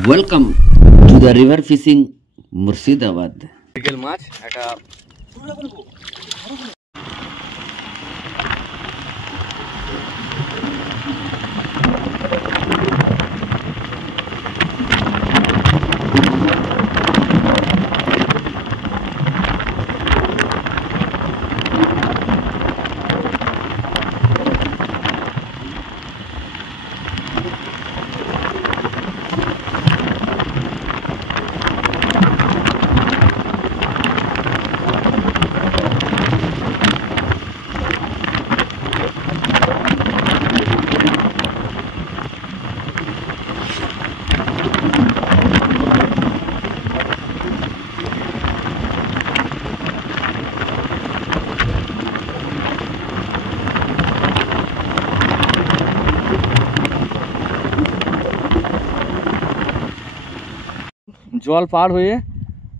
Welcome to the river fishing Murshidabad. বিকেল মাছ একটা জল পার হয়ে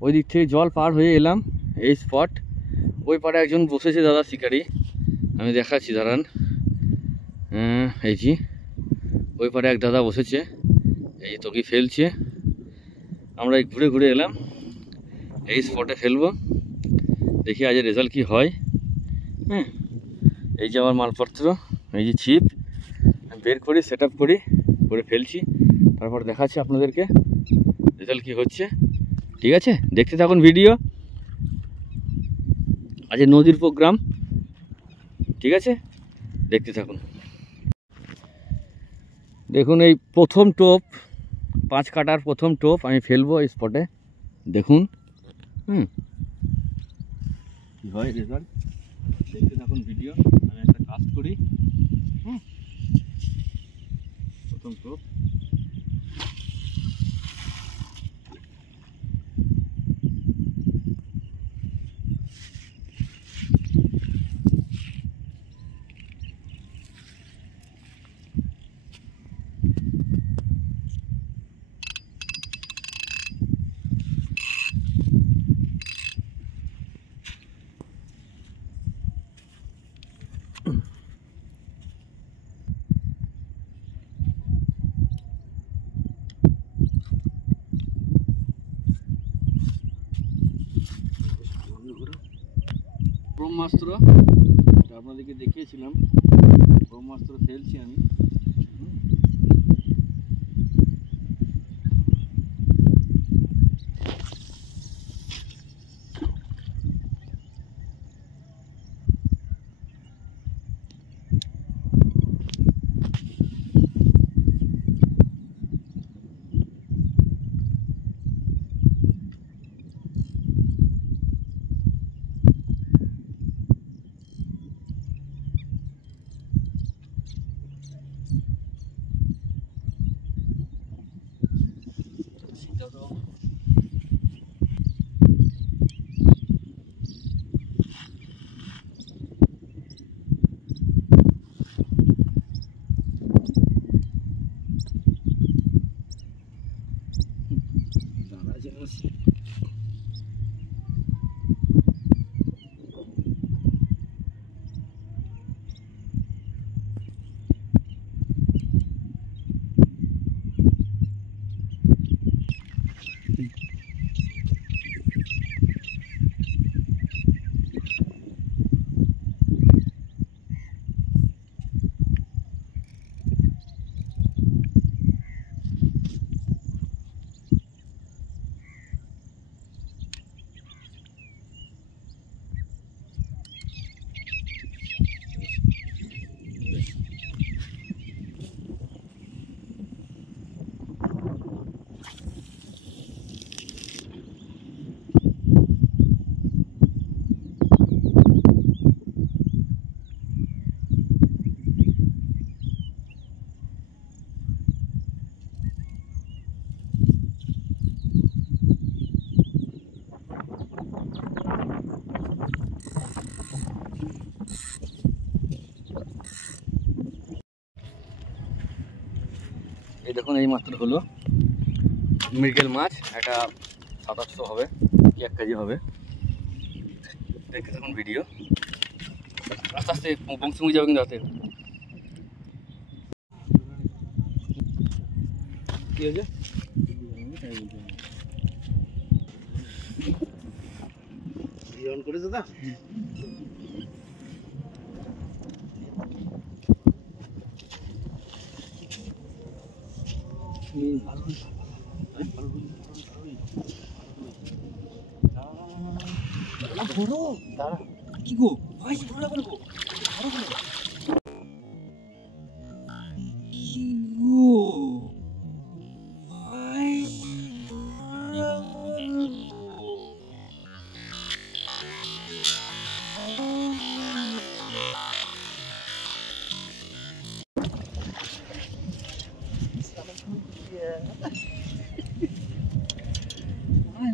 ওই দিক থেকে জল পার হয়ে এলাম এই স্পট। ওই পারে একজন বসেছে দাদা শিকারি, আমি দেখাচ্ছি দাঁড়ান। এই যে ওই পারে এক দাদা বসেছে, এই তোকে ফেলছে। আমরা ঘুরে ঘুরে এলাম এই স্পটে ফেলবো, দেখি আজ রেজাল্ট কি হয়। হ্যাঁ, এই যে আমার মালপত্র, এই যে ছিপ বের করি, সেট আপ করি, করে ফেলছি, তারপর দেখাচ্ছি আপনাদেরকে রেজাল্ট কি হচ্ছে। ঠিক আছে, দেখতে থাকুন ভিডিও। আজ নদীর প্রোগ্রাম, ঠিক আছে, দেখতে থাকুন। দেখুন এই প্রথম টোপ, 5 কাটার প্রথম টোপ আমি ফেলবো এই স্পটে। দেখুন কি হয় রেজাল্ট, দেখতে থাকুন ভিডিও। আমি একটা কাজ করি। প্রথম টোপ ব্রহ্মাস্ত্র, আপনাদেরকে দেখিয়েছিলাম। ব্রহ্মাস্ত্র ফেলছি আমি। এই দেখুন এই মাত্র হলো মৃগেল মাছ, একটা 700-800 হবে কি 1 কেজি হবে। দেখতে থাকুন ভিডিও। আস্তে আস্তে বংশ মুই যাবে কিন্তু হাতে। কি হয়েছে? অন করে দাদা কি গো ভাই বড় করবো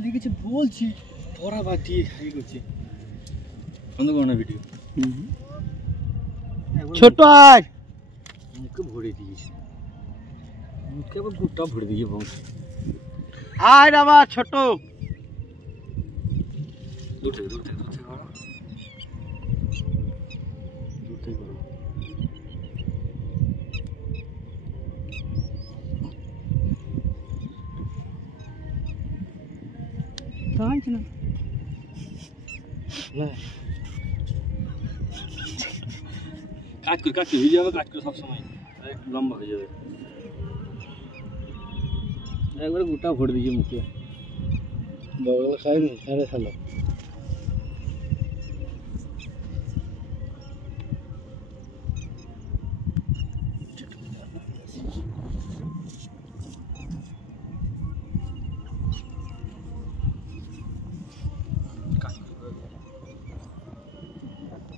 লেগেছে বলছি পড়া বাদ দিয়ে এই করছে বন্ধ করো না ভিডিও ছোট আর মুখে ভরে দিয়েছে মুখে আবার বুকটা ভরে দিয়ে বংশ আর আবার ছোট দূর থেকে করো দূর থেকে করো টানছে না কাজ করে ভিডিও হবে কাজ করে সবসময় লম্বা হয়ে যাবে একবারে গোটা ভরে দিয়েছে মুখে বগল খায়নি আরে খালো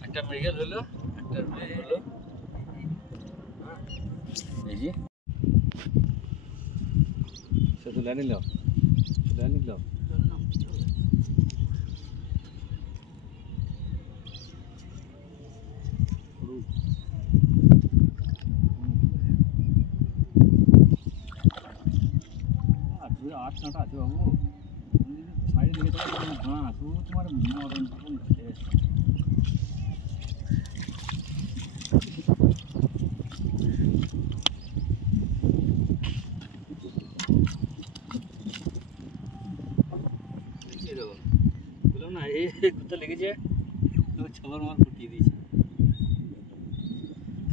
একটা মেঘের হলো একটা মেঘ হলো এই যে সে তুলে নিল আট কাঁটা আছে বাবু সাইডে দিকে ঘাস ও তোমার মরণ বললাম না এই কোথা লেগেছে ছবার মার ফুটিয়ে দিয়েছে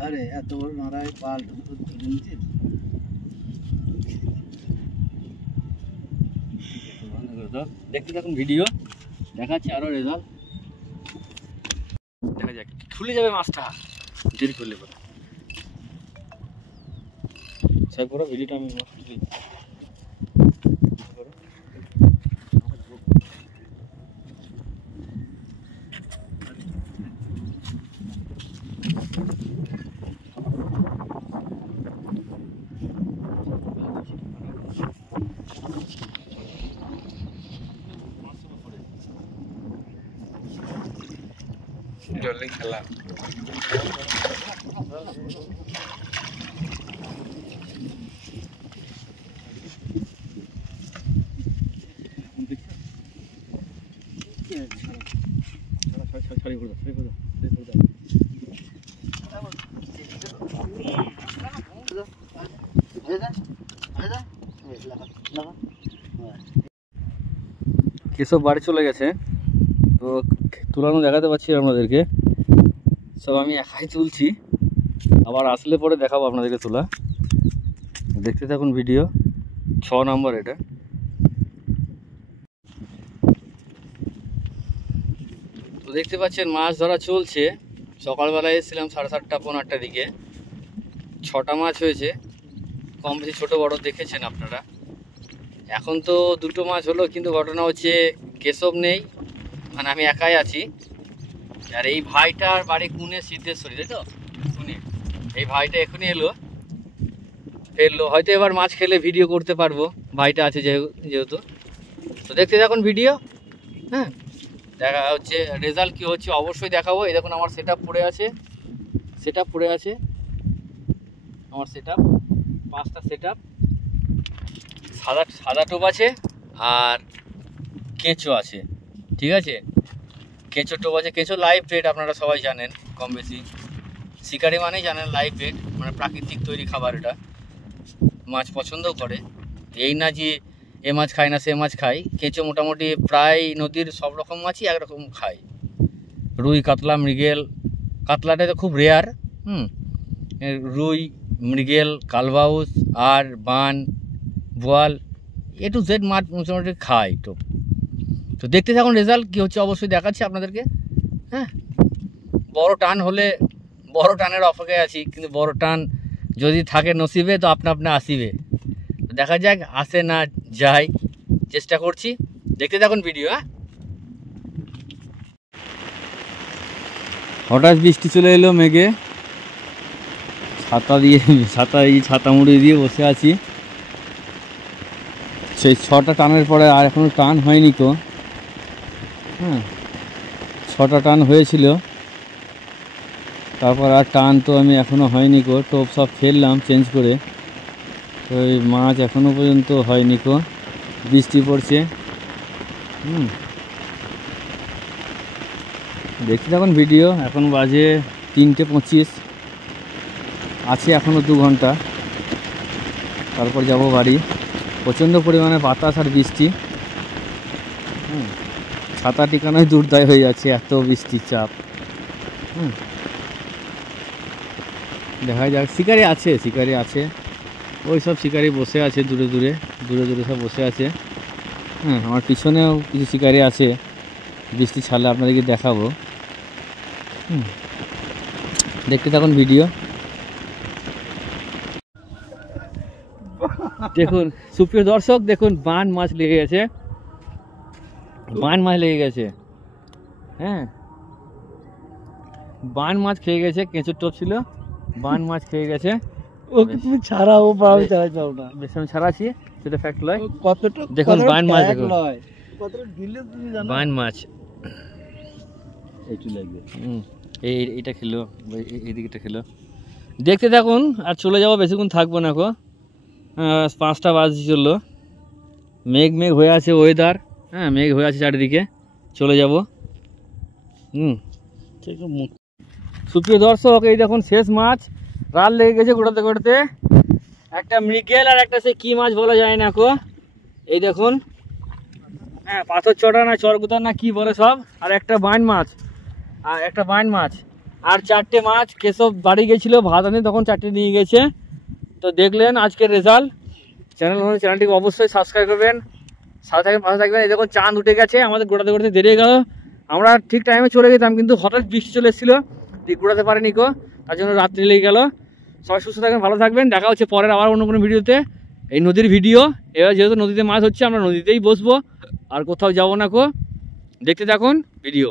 আরে এত বড় নাড়ায় পাল ধরে নিয়েছিস দেখতে থাকুন ভিডিও দেখাচ্ছি আরো রেজাল্ট দেখা যাক খুলে যাবে মাছটা দেরি করলে পরে সব পুরো ভিডিওটা আমি জলে খেলা কেশব বাড়ি চলে গেছে তো তুলানো দেখাতে পাচ্ছি আপনাদেরকে সব আমি একাই তুলছি আবার আসলে পরে দেখাবো আপনাদেরকে তোলা দেখতে থাকুন ভিডিও 6 নম্বর এটা তো দেখতে পাচ্ছেন মাছ ধরা চলছে সকালবেলায় এসেছিলাম 7:30 পৌনে 8টার দিকে 6টা মাছ হয়েছে কম বেশি ছোটো বড় দেখেছেন আপনারা এখন তো 2টো মাছ হলো কিন্তু ঘটনা হচ্ছে কেশব নেই মানে আমি একাই আছি আর এই ভাইটার বাড়ি কুনে সিদ্ধেশ্বরী তাই তো কুনে এই ভাইটা এখনই ফেরলো হয়তো এবার মাছ খেলে ভিডিও করতে পারবো ভাইটা আছে যেহেতু তো দেখতে থাকুন ভিডিও হ্যাঁ দেখা হচ্ছে রেজাল্ট কি হচ্ছে অবশ্যই দেখাবো এই দেখুন আমার সেট আপ পড়ে আছে আমার সেট আপ 5টা সেট আপ সাদা টোপ আছে আর কেঁচো আছে ঠিক আছে কেঁচো টোপ আছে কেঁচো লাইভ বেড আপনারা সবাই জানেন কম বেশি শিকারি মানেই জানেন লাইভ বেড মানে প্রাকৃতিক তৈরি খাবার এটা মাছ পছন্দও করে এই না যে এ মাছ খায় না সে মাছ খায়, কেঁচো মোটামুটি প্রায় নদীর সব রকম মাছই একরকম খায়। রুই, কাতলা, মৃগেল, কাতলাটা তো খুব রেয়ার। রুই, মৃগেল, কালবাউস আর বান, বোয়াল, এ টু জেড মাছ মোটামুটি খায়। তো দেখতে থাকুন রেজাল্ট কী হচ্ছে, অবশ্যই দেখাচ্ছি আপনাদেরকে। হ্যাঁ, বড় টান হলে, বড় টানের অপেক্ষায় আছি, কিন্তু বড় টান যদি থাকে নসিবে তো আপনা আপনা আসিবে। দেখা যাক আসে না যাই, চেষ্টা করছি। দেখতে থাকুন ভিডিও। হ্যাঁ, হঠাৎ বৃষ্টি চলে এলো মেঘে, ছাতা মুড়ি দিয়ে বসে আছি। সেই 6টা টানের পরে আর এখনো টান হয়নি তো। হ্যাঁ, 6টা টান হয়েছিল, তারপর আর টান তো আমি এখনো হয়নি কো। টোপ সব ফেললাম চেঞ্জ করে, তো এই মাছ এখনো পর্যন্ত হয়নি কো, বৃষ্টি পড়ছে। দেখছি এখন ভিডিও। এখন বাজে 3:25, আছে এখনও 2 ঘন্টা, তারপর যাব বাড়ি। প্রচণ্ড পরিমাণে বাতাস আর বৃষ্টি। ছাতা টিকানোয় দুর্দায় হয়ে যাচ্ছে, এত বৃষ্টির চাপ। দেখা যাক, শিকারি আছে, ওই সব শিকারি বসে আছে দূরে দূরে সব বসে আছে। আমার পিছনেও কিছু শিকারি আছে, বৃষ্টি ছাড়লে আপনাদেরকে দেখাবো। দেখতে থাকুন ভিডিও। দেখুন সুপ্রিয় দর্শক, দেখুন বান মাছ লেগে গেছে, হ্যাঁ, বান মাছ খেয়ে গেছে। কেঁচুর টোপ ছিল, বান মাছ খেয়ে গেছে। ওকে তুমি ছাড়াও, পাও চালাও না, বেশ আমি ছাড়াচ্ছি, সেটা ফ্যাক্ট লয়। কতটা দেখুন বান মাছ, দেখুন কতটা ঢিলে তুমি জানো। বান মাছ একটু লাগবে, এইটা খেলো, এইদিকটা খেলো। দেখতে থাকুন, আর চলে যাবো, বেশিক্ষণ থাকবো না কো। 5টা বাজে চললো, মেঘ হয়ে আছে ওয়েদার। হ্যাঁ, মেঘ হয়ে আছে চারিদিকে, চলে যাব। সুপ্রিয় দর্শক, এই দেখুন শেষ মাছ, রাল লেগে গেছে গোটাতে। একটা মৃগেল আর একটা সে কি মাছ বলা যায় না কো, এই দেখুন। হ্যাঁ, পাথর চড়া না চরগুতার না কি বলে সব, আর একটা বাইন মাছ, আর 4টে মাছ। কেশব বাড়ি গেছিল ভাত আনি, তখন 4টে নিয়ে গেছে। তো দেখলেন আজকের রেজাল্ট। চ্যানেলটিকে অবশ্যই সাবস্ক্রাইব করবেন, সাথে থাকবেন, পাশে থাকবেন। এই দেখুন চাঁদ উঠে গেছে, আমাদের গোড়াতে দেরি হয়ে গেল। আমরা ঠিক টাইমে চলে গেতাম, কিন্তু হঠাৎ বৃষ্টি চলে এসেছিলো, গোড়াতে পারেনি কো, তার জন্য রাত্রি লেগে গেল। সবাই সুস্থ থাকবেন, ভালো থাকবেন, দেখা হচ্ছে পরের আবার অন্য কোনো ভিডিওতে। এই নদীর ভিডিও, এবার যেহেতু নদীতে মাছ হচ্ছে, আমরা নদীতেই বসবো, আর কোথাও যাবো না কো। দেখতে থাকুন ভিডিও।